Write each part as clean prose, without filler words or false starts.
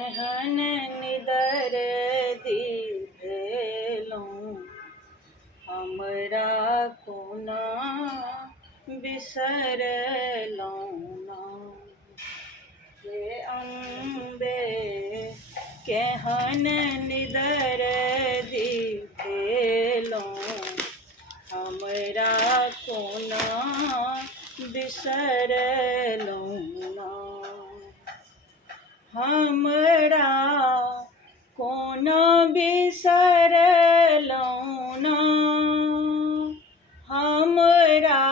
केहन निदर भेलहुँ हमरा कोना बिसरलहुँ ना। हे अम्बे केहन निदर भेलहुँ हमरा कोना बिसरलहुँ ना। हमरा कोना बिसरलहुँ ना। हमरा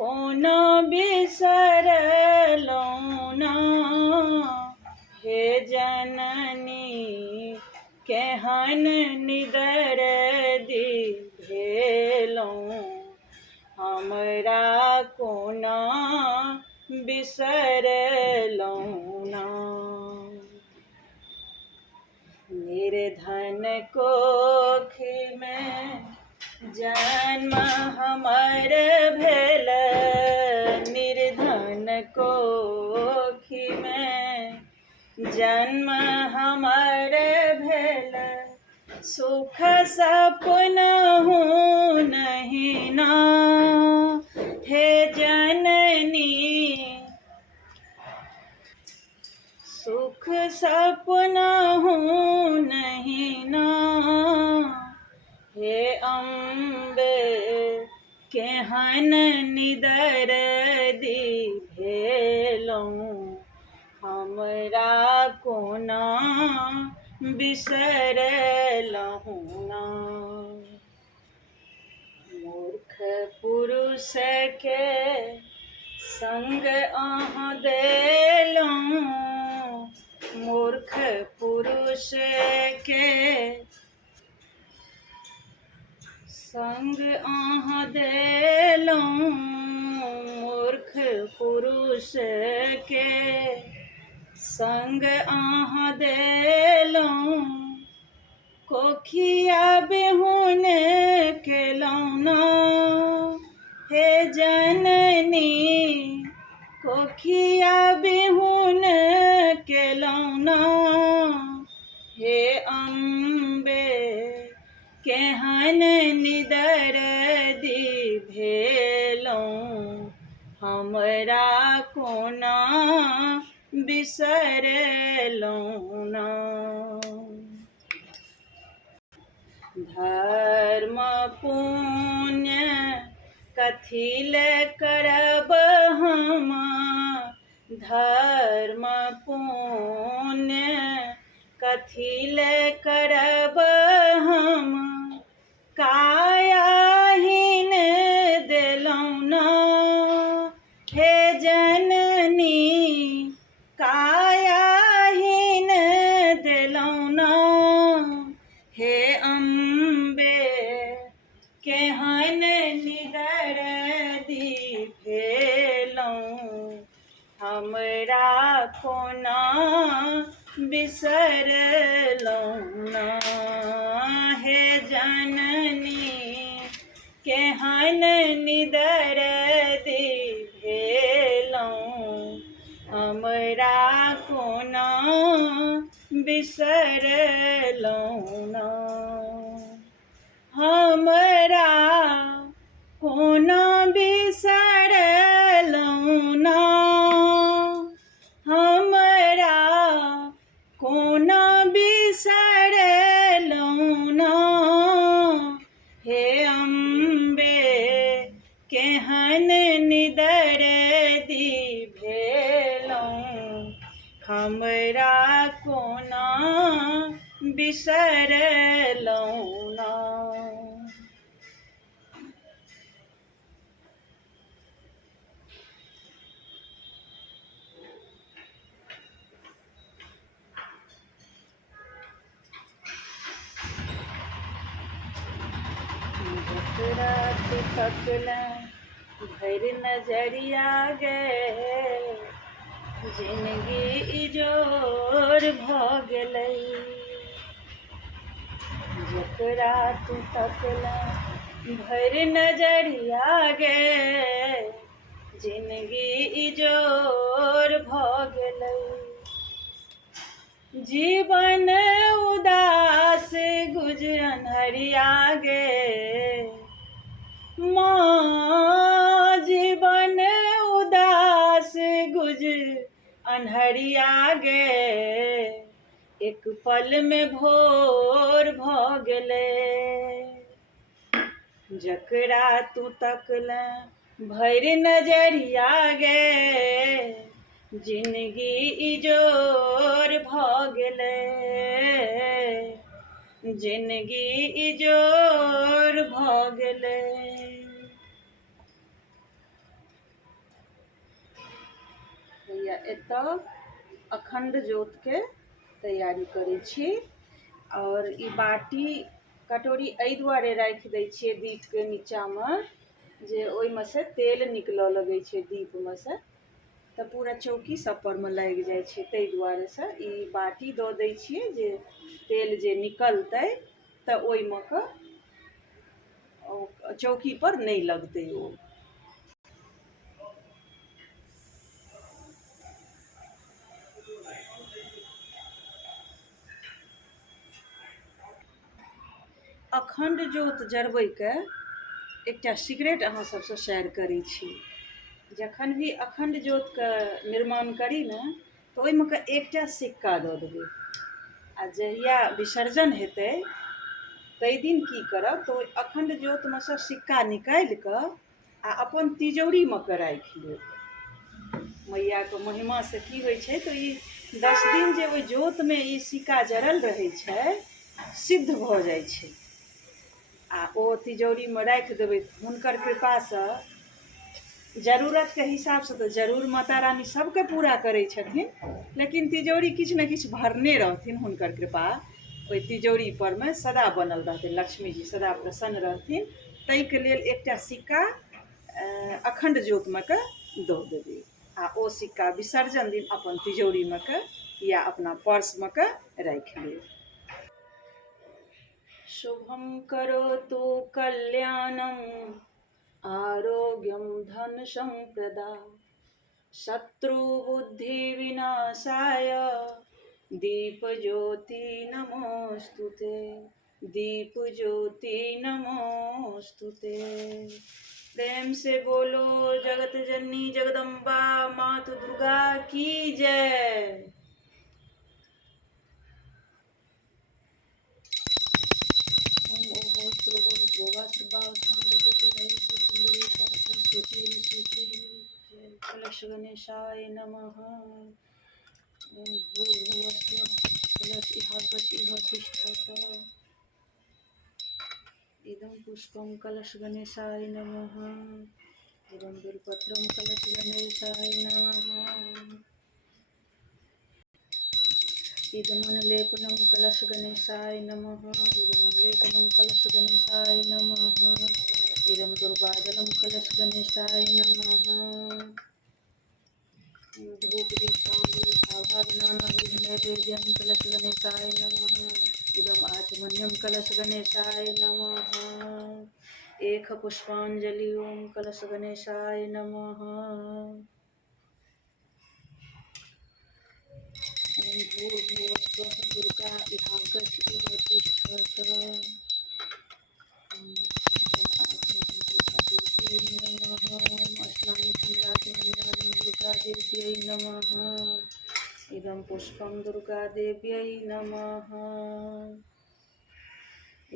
कोना बिसरलहुँ ना। हे जननी केहन निदर भेलहुँ हमरा कोना बिसरलहुँ ना। निर्धन कोखिमे जन्म हमर भेल। निर्धन कोखिमे जन्म हमर भेल। सुख सपनहु नहीं ना। हे जननी सुख सपनहु नहीं ना। हे अम्बे केहन निदर भेलहुँ हमरा कोना बिसरलहुँ ना। मूर्ख पुरुषके संग अहाँ देलहुँ। मूर्ख पुरुषके संग अहाँ देलहुँ। मूर्ख पुरुषके संग अहाँ देलहुँ। कोखिया बिहुन केलहुँ ना। हे जननी कोखिया बिहुन केलहुँ ना। हे अम्बे केहन निदर भेलहुँ हमरा कोना बिसरलहुँ ना। धर्म पुण्य कथी ले करब हम। धर्म पुण्य कथी ले करब हम। कायाहीन देलहुँ ना। हे जननी कायाहीन देलहुँ ना। हे अम्बे केहन निदर भेलहुँ हमरा कोना बिसरलहुँ ना। हे जननी केहन निदर भेलहुँ हमरा कोना बिसरलहुँ ना। हमरा कोना बिसरलहुँ ना। हमरा कोना बिसरलहुँ ना। हे अम्बे केहन निदर भेलहुँ हमरा कोना बिसरलहुँ ना। रात तकलहुँ भरि नजरिया गे। जिंदगी इजोर भऽ गेलै। जकरा तू तकलहुँ भरि नजरिया गे। जिंदगी इजोर भऽ गेलै। जीवन उदास गुज अन्हरिया गे, माँ जीवन उदास गुज अन्हरिया गे, एक पल में भोर भ गेलै, जकरा तू तकले भरि नजरिया गे, जिंदगी इजोर भ गेलै, जिंदगी इजोर भ गेलै। भैया एतऽ अखंड ज्योतके तैयारी करै छी, और ई बाटी कटोरी एहि दुआरे राखि दै छियै दीपके नीचाँमे जे ओहिमे से तेल निकलऽ लगै छै दीपमे से, तऽ पूरा चौकी सब परमे लागि जाइ छै, ताहि दुआरे से ई बाटी दऽ दै छियै जे तेल जे निकलतै तऽ ओहिमे के चौकी पर नहि लगतै ओ। अखंड ज्योत जरबैके एकटा सीक्रेट अहाँ सबसँ शेयर करै छी। जखन भी अखंड ज्योतके निर्माण करी ने तऽ ओहिमे के एकटा सिक्का दऽ देबै, आ जहिया विसर्जन हेतै ताहि दिन की करब तऽ ओहि अखंड ज्योतमे सँ सिक्का निकालि कऽ आ अपन तिजौरीमे के राखि लेब। मैयाके महिमा से की होइ छै तऽ ई 10 दिन जे ओहि ज्योतमे ई सिक्का जरल रहै छै सिद्ध भऽ जाइ छै, आ ओ तिजौरीमे राखि देबै। हुनकर कृपासँ जरूरतके हिसाबसँ तऽ जरूर माता रानी सबके पूरा करै छथिन, लेकिन तिजौरी किछु ने किछु भरने रहथिन, हुनकर कृपा ओहि तिजौरी परमे सदा बनल रहतै, लक्ष्मी जी सदा प्रसन्न रहथिन। ताहिके लेल एकटा सिक्का अखंड ज्योतमे के दऽ देबै, आ ओ सिक्का विसर्जन दिन अपन तिजौरीमे के या अपना पर्समे के राखि लेब। शुभम करोतु कल्याणम आरोग्यम धन संपदा, शत्रु बुद्धि विनाशाय दीप ज्योति नमोस्तुते, दीप ज्योति नमोस्तुते। प्रेम से बोलो जगत जननी जगदम्बा मातु दुर्गा की जय। कलश गणेशाय नमः। भूर्भुवस्सुः कलश इह तिष्ठत। इदं पुष्पं कलश गणेशाय नमः। इदं बिल्वपत्रं कलश गणेशाय नमः। इदमनलेपनं कलश गणेशाय नमः। इदमनलेपनं कलश गणेशाय नमः। इदं दुर्वादनं कलश गणेशाय नमः। धूपदीपांगुलिभावाग्नानैवेद्यं कलश गणेशाय नमः। इदम् आचमन्यं कलश गणेशाय नमः। एक पुष्पांजलि ओम कलश गणेशाय नमः। ओम भूर्भुवस्सुः दुर्गा इहागच्छ इह तिष्ठत। दुर्गादेव्यै नमः। इदं पुष्पं दुर्गादेव्यै नमः।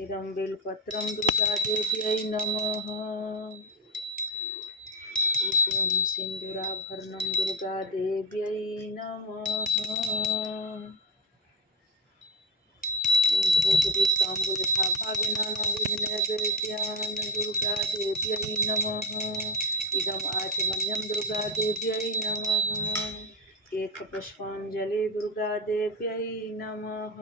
इदं बेलपत्रं दुर्गादेव्यै नमः। इदं सिन्दूराभरणं दुर्गादेव्यै नमः। धूपदीपांगुलिभावाग्नानैवेद्यान् दुर्गादेव्यै नमः। इदम् आचमन्यं दुर्गादेव्यै नमः। एक पुष्पांजलि दुर्गादेव्यै नमः।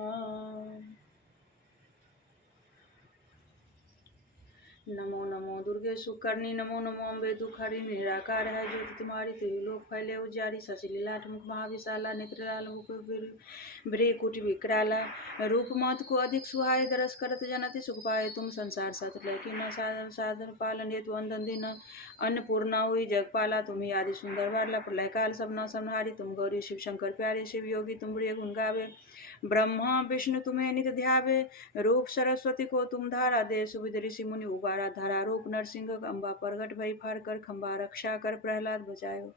नमो नमो दुर्गे सुकर्णी नमो नमो अम्बे दुखहरिणी निराकार है ज्योति तुम्हारी तेरी लोक फैले उजियारी शशि लीलाट मुख महाविशाला नेत्रलाल मुख भ्रीकुट विकराला रूप मत को अधिक सुहाय दरस करत जनति सुख पाए तुम संसार सत लैकी न साधन साधन पालन हेतु अंधन दिन अन्नपूर्णा हुई जगपाला तुम्ही आदि सुंदर वारला प्रलय काल सब न संहारी तुम गौरी शिव शंकर प्यारे शिव योगी तुम प्रिय गुण गावे ब्रह्मा विष्णु तुम्हें नित ध्यावे रूप सरस्वती को तुम धारा दे सुविध ऋषि मुनि उबारा धारा रूप नरसिंह अम्बा प्रगट भई फार कर खम्बा रक्षा कर प्रहलाद बचायो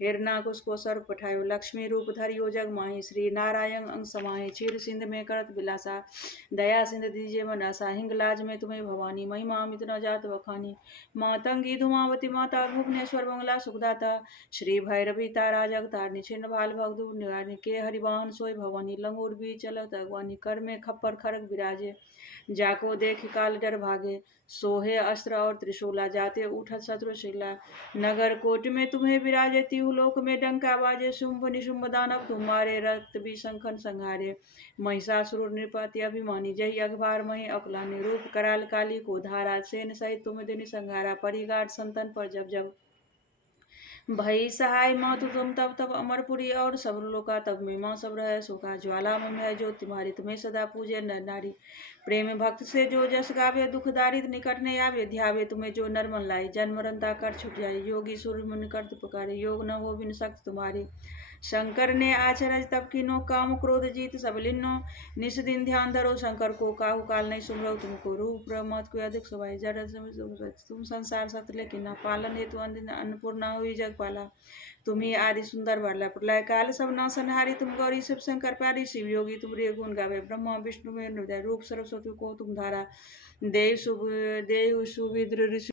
हिरनाकुश को सर्प पठायो लक्ष्मी रूप धरियो जग माही श्री नारायण अंग समाहि क्षीर सिंध में करत बिलासा दया सिंध दीजिए मनासा हिंगलाज में तुम्हें भवानी महिमा अमित न जात बखानी मातंगी धुमावती माता भुवनेश्वर बंगला सुखदाता श्री भैरवी तारा जगतारिणी छिन्न भाल भगदू निवारिणी के हरिवाहन सोई भवानी लंगूर भी चलत अगवानी कर में खप्पर खरग विराजे जाको देख काल डर भागे सोहे अस्त्र और त्रिशूला जाते उठत शत्रुशिला नगर कोट में तुम्हें विराजे तिहु लोक में डंका बाजे शुंभ निशुंभ दानव तुम्हारे रक्त भी शंखन संहारे महिषासुर नृपति अभिमानी जय अखबार मही अकुलानी रूप कराल काली को धारा सेन सहित तुम दिन संहारा परिगाट संतन पर जब जब भई सहाय माँ तू तुम तब तब अमरपुरी और सब लोका तब में माँ सब रहे सुखा ज्वाला में है जो तुम्हारी तुम्हें सदा पूजे नर नारी प्रेम भक्त से जो जस गावे दुख दारिद निकट ने आवे ध्यावे तुम्हें जो नरमन लाई जन्म रंता कर छुट जाए योगी सूर्य मुनि कर पुकारे योग न हो बिन सक्त तुम्हारी शंकर ने आचरज तब कीनो काम क्रोध जीत सब लिन्नो निस दिन ध्यान धरो शंकर को काहू काल नहीं सुमरो तुमको रूप मत को अधिक सुभाई जड़ तुम संसार सत लेकिन न पालन हेतु अन्नपूर्णा हुई जगपाला तुम्ही आदि सुंदर वाला प्रलय काल सब न संहारी तुम गौरी शिव शंकर प्यारी शिव योगी तुम रे गुण गावे ब्रह्मा विष्णु में हृदय रूप सरस्वती को तुम धारा देव सुविद्र ऋषि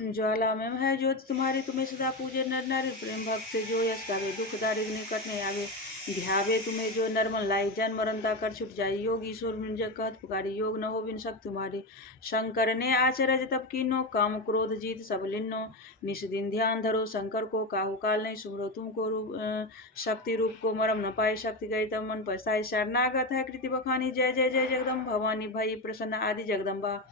ज्वाला में है ज्योति तुम्हारी तुम्हें सदा पूजे नर नारी प्रेम भक्त से जो यश गावे दुख दारिद्र निकट नहीं आवे ध्यावे तुम्हें जो नरमन लाई जन्म मरंता कर छुट जाए योग ईश्वर मिंज कहत पुकारी योग न हो बिन शक्ति तुम्हारी शंकर ने आचरज तब कीनो काम क्रोध जीत सब लिन्नो निस दिन ध्यान धरो शंकर को काहू काल नहीं सुमरो तुमको रूप शक्ति रूप को मरम न पाए शक्ति गई तब मन पछताई शरणागत है कृति बखानी जय जय जय जगदम भवानी भई प्रसन्न आदि जगदम्बा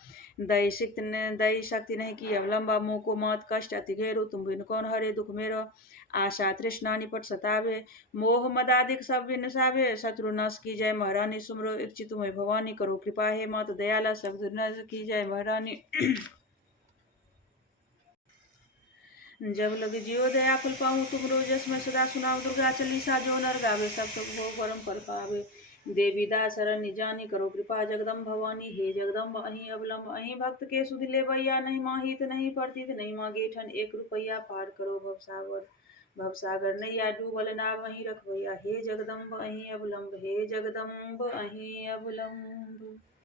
दई शक्ति नहीं की अवलंबा मुँह को मौत कष्ट अति घेरो तुम बिन कौन हरे दुख मेरो आशा तृष्णा निपट सतावे मोह मदादिक सब विनसावे शत्रु नस की जय महारानी सुमरो इच्छी तुम्हें भवानी करो कृपा हे मात दयाला सब नस की जय महारानी जब लग जियो दया फल पाऊँ तुम रोजस में सदा सुनाओ दुर्गा चालीसा जो नर गावे सब सब हो परम फल पावे देवी दास शरण निजानी करो कृपा जगदम भवानी हे जगदम्ब अहीं अवलंब अहीं भक्त के सुध ले भैया नहीं माहित नहीं परतित नहीं मांगे ठन 1 रुपया पार करो भवसागर नैया डूबल ना वहीं रख भैया हे जगदम्ब अहीं अवलंब हे जगदम्ब अहीं अवलंब।